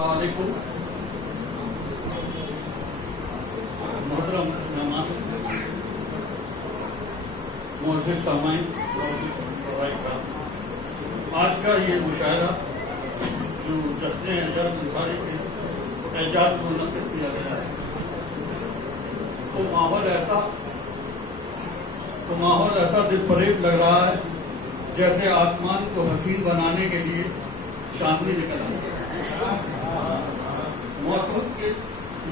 علیکم محترم مہمان، معزز سامعین، آج کا یہ مشاعرہ جو جشن اعجاز انصاری کے اعجاز کو منعقد کیا گیا ہے، تو ماحول ایسا دل فریب لگ رہا ہے جیسے آسمان کو حسین بنانے کے لیے چاندنی نکل آئی ہے۔ موصوف کے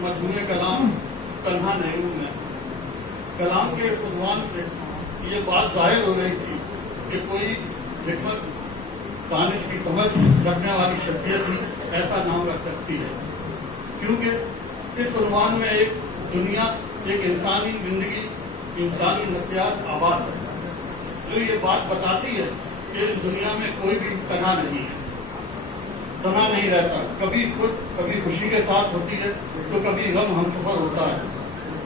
مجموعہ کلام تنہا نہیں ہوں میں، کلام کے عنوان سے یہ بات ظاہر ہو رہی تھی کہ کوئی حکمت دانش کی سمجھ رکھنے والی شخصیت بھی ایسا نام رکھ سکتی ہے، کیونکہ اس عنوان میں ایک دنیا، ایک انسانی زندگی، انسانی نفسیات آباد ہے، جو یہ بات بتاتی ہے کہ اس دنیا میں کوئی بھی تنہا نہیں ہے، تنہا نہیں رہتا، کبھی خود کبھی خوشی کے ساتھ ہوتی ہے تو کبھی غم ہم سفر ہوتا ہے،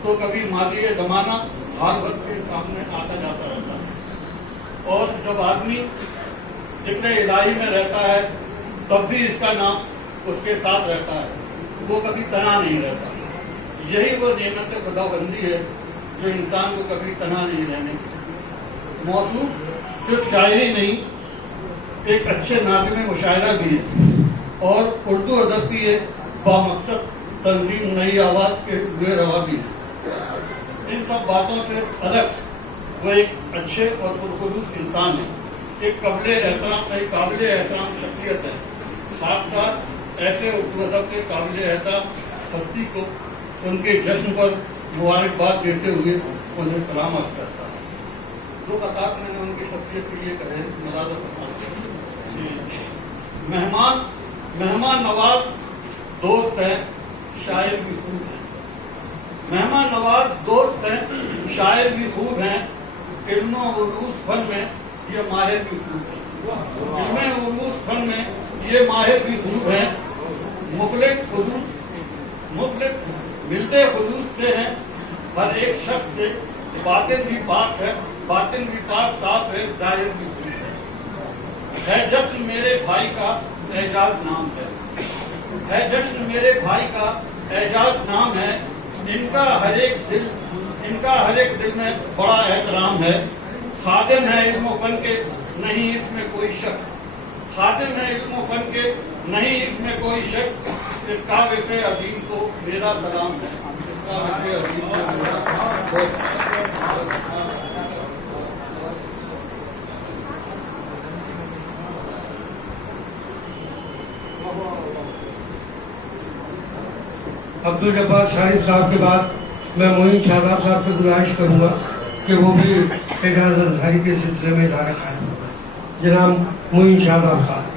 تو کبھی ماضی زمانہ حال وقت کے سامنے آتا جاتا رہتا ہے، اور جب آدمی ذکر الہی میں رہتا ہے تب بھی اس کا نام اس کے ساتھ رہتا ہے، وہ کبھی تنہا نہیں رہتا۔ یہی وہ نعمت خدا بندی ہے جو انسان کو کبھی تنہا نہیں رہنے کی۔ موصوف صرف شاعری نہیں، ایک اچھے ناظم مشاعرہ بھی ہے، اور اردو ادب کی ایک بامقصد تنظیم نئی آواز کے ہوئے روا بھی ہے۔ ان سب باتوں سے الگ وہ ایک اچھے اور پرخلوص انسان ہے، ایک قابل احترام شخصیت ہے، ساتھ ساتھ ایسے اردو ادب کے قابل احترام ہستی کو ان کے جشن پر مبارکباد دیتے ہوئے انہیں سلام عرض کرتا ہے۔ دو خطاب میں نے ان کی شخصیت کے لیے کہے، مہمان نواز دوست ہیں، شاعر بھی خوب ہیں۔ مہمان نواز دوست ہیں، شاعر بھی خوب ہیں، علم و عروض فن میں یہ ماہر بھی خوب ہیں، علم و عروض فن میں یہ ماہر بھی خوب ہیں، مفلس ملتے خلوص سے ہیں، ہر ایک شخص سے باطن بھی پاک ہے، باطن بھی پاک صاف ہے، ظاہر بھی خوب ہے جشن میرے بھائی کا اعجاز نام ہے جشن میرے بھائی کا اعجاز نام ہے، ان کا ہر ایک دل میں بڑا احترام ہے، خادم ہے علم و فن کے نہیں اس میں کوئی شک، خادم ہے علم و فن کے نہیں اس میں کوئی شک، اس قابل عظیم کو میرا سلام ہے، اس قابل عظیم کو میرا سلام ہے۔ عبدالجبار شارف صاحب کے بعد میں معین شاداب صاحب سے گزارش کروں گا کہ وہ بھی اعجاز انصاری کے سلسلے میں اظہار خیال ہوگا۔ جناب معین شاداب صاحب۔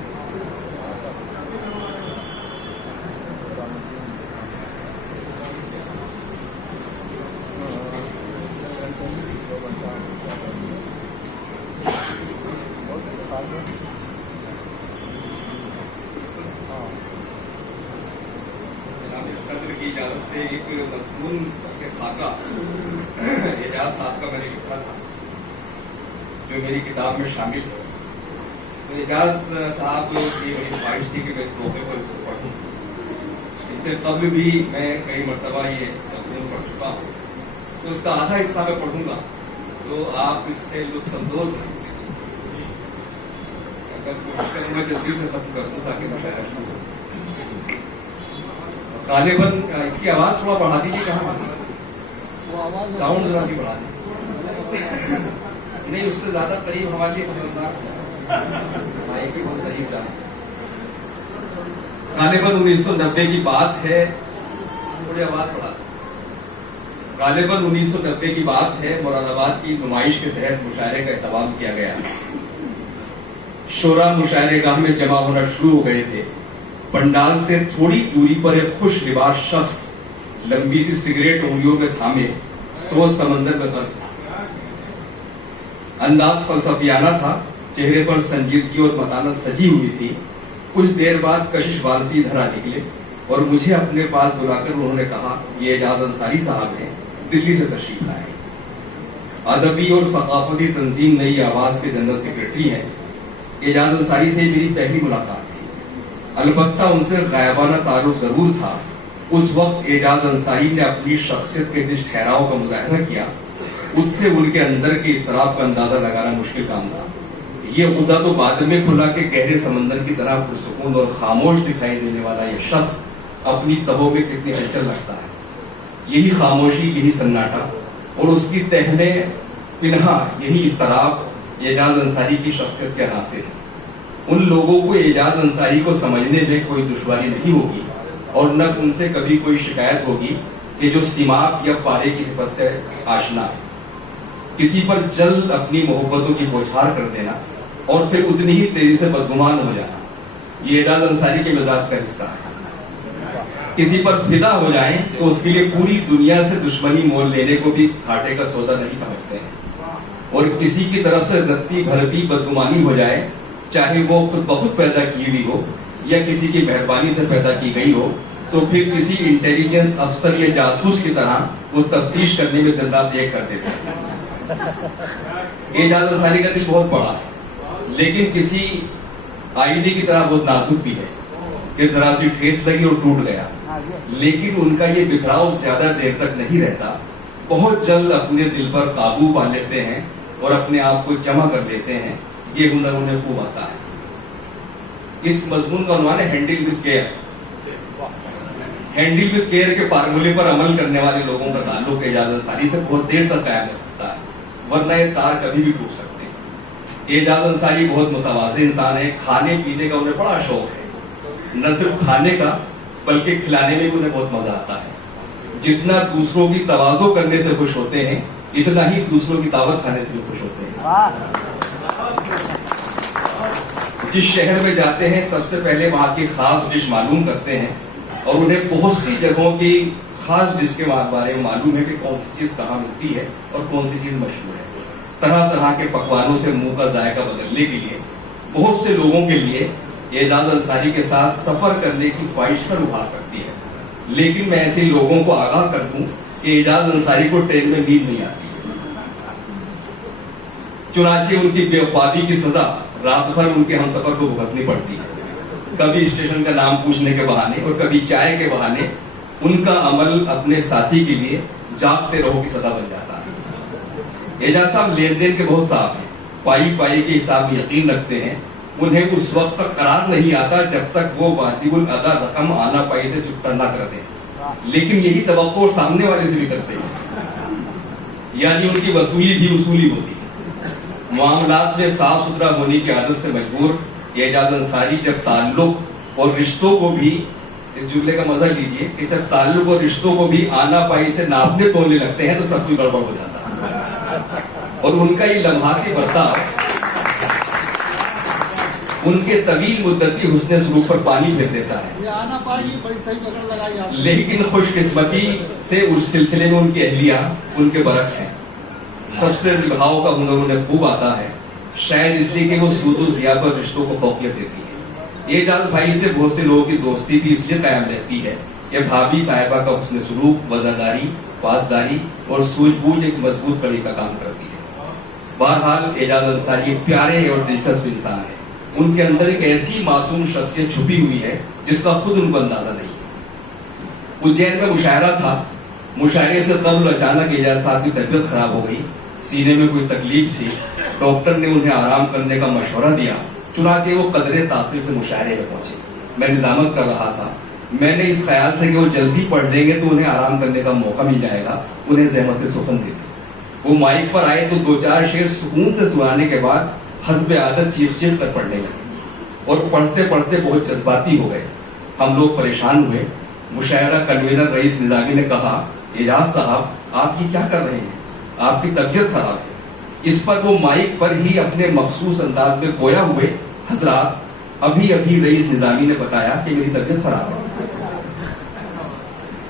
صدر کی اجازت سے ایک مضمون کے خاکہ اعجاز صاحب کا میں نے لکھا تھا جو میری کتاب میں شامل ہے، تو اعجاز صاحب کی میری خواہش تھی کہ میں اس موقع پر اس کو پڑھوں۔ اس سے قبل بھی میں کئی مرتبہ یہ مضمون پڑھ چکا ہوں، تو اس کا آدھا حصہ میں پڑھوں گا تو آپ اس سے لطف اندوز ہو سکتے ہیں۔ اگر کوشش کروں گا جلدی سے ختم کر دوں تاکہ مشاعرہ شروع ہو۔ غالباً اس کی آواز تھوڑا بڑھا دیجیے، کہاں ساؤنڈ ذرا سی بڑھا دیجیے، نہیں اس سے زیادہ قریب ہمارے لیے بہت قریب تھا۔ غالباً 1990 کی بات ہے، تھوڑی آواز بڑھا دیں۔ غالباً 1990 کی بات ہے، مراد آباد کی نمائش کے تحت مشاعرے کا اہتمام کیا گیا۔ شعراء مشاعرے گاہ میں جمع ہونا شروع ہو گئے تھے۔ پنڈال سے تھوڑی دوری پر ایک خوش لباس شخص لمبی سی سگریٹ انگلیوں میں تھامے سوچ سمندر میں غرق تھا۔ انداز فلسفیانہ تھا، چہرے پر سنجیدگی اور متانت سجی ہوئی تھی۔ کچھ دیر بعد کشش وارسی ادھر آ نکلے اور مجھے اپنے پاس بلا کر انہوں نے کہا، یہ اعجاز انصاری صاحب ہیں، دلی سے تشریف لائے، ادبی اور ثقافتی تنظیم نئی آواز کے جنرل سیکرٹری ہیں۔ اعجاز انصاری سے میری پہلی ملاقات تھی۔ البتہ ان سے غائبانہ تعلق ضرور تھا. اس وقت اعجاز انصاری نے اپنی شخصیت کے جس ٹھہراؤ کا مظاہرہ کیا اس سے ان کے اندر کے اضطراب کا اندازہ لگانا مشکل کام تھا. یہ خدا تو بعد میں کھلا کہ گہرے سمندر کی طرح پرسکون اور خاموش دکھائی دینے والا یہ شخص اپنی تہوں میں کتنی ہلچل رکھتا ہے. یہی خاموشی، یہی سناٹا اور اس کی تہنے پنہا، یہی اضطراب اعجاز انصاری کی شخصیت کے عناصر ہیں. ان لوگوں کو اعجاز انصاری کو سمجھنے میں کوئی دشواری نہیں ہوگی اور نہ ان سے کبھی کوئی شکایت ہوگی کہ جو سیماب یا پارے کی صفت سے آشنا ہے. کسی پر جلد اپنی محبتوں کی بوچھار کر دینا اور پھر اتنی ہی تیزی سے بدگمان ہو جانا، یہ اعجاز انصاری کے مزاج کا حصہ ہے. کسی پر فدا ہو جائیں تو اس کے لیے پوری دنیا سے دشمنی مول لینے کو بھی گھاٹے کا سودا نہیں سمجھتے ہیں. اور کسی کی طرف سے رتی بھرتی بدگمانی ہو جائے، چاہے وہ خود بخود پیدا کی ہوئی ہو یا کسی کی مہربانی سے پیدا کی گئی ہو، تو پھر کسی انٹیلیجنس افسر یا جاسوس کی طرح وہ تفتیش کرنے میں دن رات ایک کر دیتے ہیں. اعجاز انصاری کا دل بہت بڑا ہے، لیکن کسی آئینے کی طرح بہت نازک بھی ہے کہ ذرا سی ٹھیس لگی اور ٹوٹ گیا. لیکن ان کا یہ بکھراؤ زیادہ دیر تک نہیں رہتا. بہت جلد اپنے دل پر قابو پا لیتے ہیں اور اپنے آپ کو جمع کر لیتے ہیں. یہ ہنر انہیں خوب آتا ہے. اس مضمون کا عنوان ہے handle with care. Handle with care کے فارمولے پر عمل کرنے والے لوگوں کا تعلق اعجاز انصاری سے بہت دیر تک قائم رہ سکتا ہے، ورنہ یہ تار کبھی بھی ٹوٹ سکتے ہیں. اعجاز انصاری بہت متواضع انسان ہے. کھانے پینے کا انہیں بڑا شوق ہے. نہ صرف کھانے کا بلکہ کھلانے میں بھی انہیں بہت مزہ آتا ہے. جتنا دوسروں کی تواضع کرنے سے خوش ہوتے ہیں اتنا ہی دوسروں کی دعوت کھانے سے بھی خوش ہوتے ہیں. جس شہر میں جاتے ہیں سب سے پہلے وہاں کی خاص ڈش معلوم کرتے ہیں اور انہیں بہت سی جگہوں کی خاص ڈش کے بارے میں معلوم ہے کہ کون سی چیز کہاں ملتی ہے اور کون سی چیز مشہور ہے. طرح طرح کے پکوانوں سے منہ کا ذائقہ بدلنے کے لیے بہت سے لوگوں کے لیے اعجاز انصاری کے ساتھ سفر کرنے کی خواہش پر ابھار سکتی ہے. لیکن میں ایسے لوگوں کو آگاہ کر دوں کہ اعجاز انصاری کو ٹرین میں نیند نہیں آتی. چنانچہ ان کی بے خوابی کی سزا رات بھر ان کے ہم سفر کو بھگتنی پڑتی ہے. کبھی اسٹیشن کا نام پوچھنے کے بہانے اور کبھی چائے کے بہانے ان کا عمل اپنے ساتھی کے لیے جاگتے رہو کی سزا بن جاتا ہے. اعجاز صاحب لین دین کے بہت صاف ہیں. پائی پائی کے حساب میں یقین رکھتے ہیں. انہیں اس وقت تک قرار نہیں آتا جب تک وہ واجب الادا رقم آنا پائی سے چکتا نہ کرتے. لیکن یہی توقع سامنے والے سے بھی کرتے ہیں، یعنی ان کی وصولی بھی اصولی ہوتی ہے. معاملات میں صاف ستھرا ہونے کی عادت سے مجبور اعجاز انصاری جب تعلق اور رشتوں کو بھی، اس جملے کا مزہ لیجئے کہ جب تعلق اور رشتوں کو بھی آنا پائی سے ناپنے تولنے لگتے ہیں تو سب کچھ گڑبڑ ہو جاتا ہے. اور ان کا یہ لمحاتی برتاؤ ان کے طویل مدتی حسن سلوک پر پانی پھیر دیتا ہے. لیکن خوش قسمتی سے اس سلسلے میں ان کی اہلیہ ان کے برعکس ہیں. سب سے نبھاؤ کا ہنر انہیں خوب آتا ہے، شاید اس لیے کہ وہ سود و ضیاء پر رشتوں کو فوقیت دیتی ہے. اعجاز بھائی سے بہت سے لوگوں کی دوستی بھی اس لیے قائم رہتی ہے کہ بھابھی صاحبہ کا حسن سلوک، وفاداری، پاسداری اور سوجھ بوجھ ایک مضبوط کڑی کا کام کرتی ہے. بہرحال اعجاز انصاری پیارے اور دلچسپ انسان ہے. ان کے اندر ایک ایسی معصوم شخصیت چھپی ہوئی ہے جس کا خود ان کو اندازہ نہیں ہے. اجین کا مشاعرہ تھا. مشاعرے سے قبل اچانک اعجاز صاحب کی طبیعت خراب ہو گئی. سینے میں کوئی تکلیف تھی. ڈاکٹر نے انہیں آرام کرنے کا مشورہ دیا. چنانچہ وہ قدرے تاخیر سے مشاعرے میں پہنچے. میں نظامت کر رہا تھا. میں نے اس خیال سے کہ وہ جلدی پڑھ لیں گے تو انہیں آرام کرنے کا موقع مل جائے گا، انہیں زحمت سخن دے دی. وہ مائک پر آئے تو دو چار شعر سکون سے سنانے کے بعد حسب عادت چیخ چیخ کر پڑھنے لگے اور پڑھتے پڑھتے بہت جذباتی ہو گئے. ہم لوگ پریشان ہوئے. مشاعرہ کنوینر رئیس نظامی نے کہا، اعجاز صاحب آپ یہ کیا کر رہے ہیں؟ آپ کی طبیعت خراب ہے. اس پر وہ مائک پر ہی اپنے مخصوص انداز میں گویا ہوئے، حضرات ابھی ابھی رئیس نظامی نے بتایا کہ میری طبیعت خراب ہے.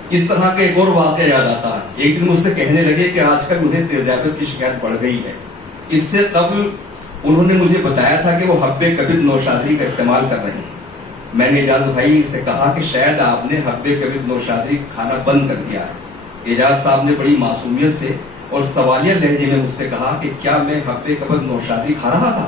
اس طرح کا ایک اور واقعہ یاد آتا ہے. ایک دن مجھ سے کہنے لگے کہ آج کل انہیں تیزابیت کی شکایت بڑھ گئی ہے. اس سے قبل انہوں نے مجھے بتایا تھا کہ وہ حب کبد نوشادری کا استعمال کر رہے ہیں. میں نے اعجاز بھائی سے کہا کہ شاید آپ نے حب کبد نوشادری کھانا بند کر دیا ہے. اعجاز صاحب نے بڑی معصومیت سے اور سوالیہ لہجے میں مجھ سے کہا کہ کیا میں حب کبد نوشادری کھا رہا تھا؟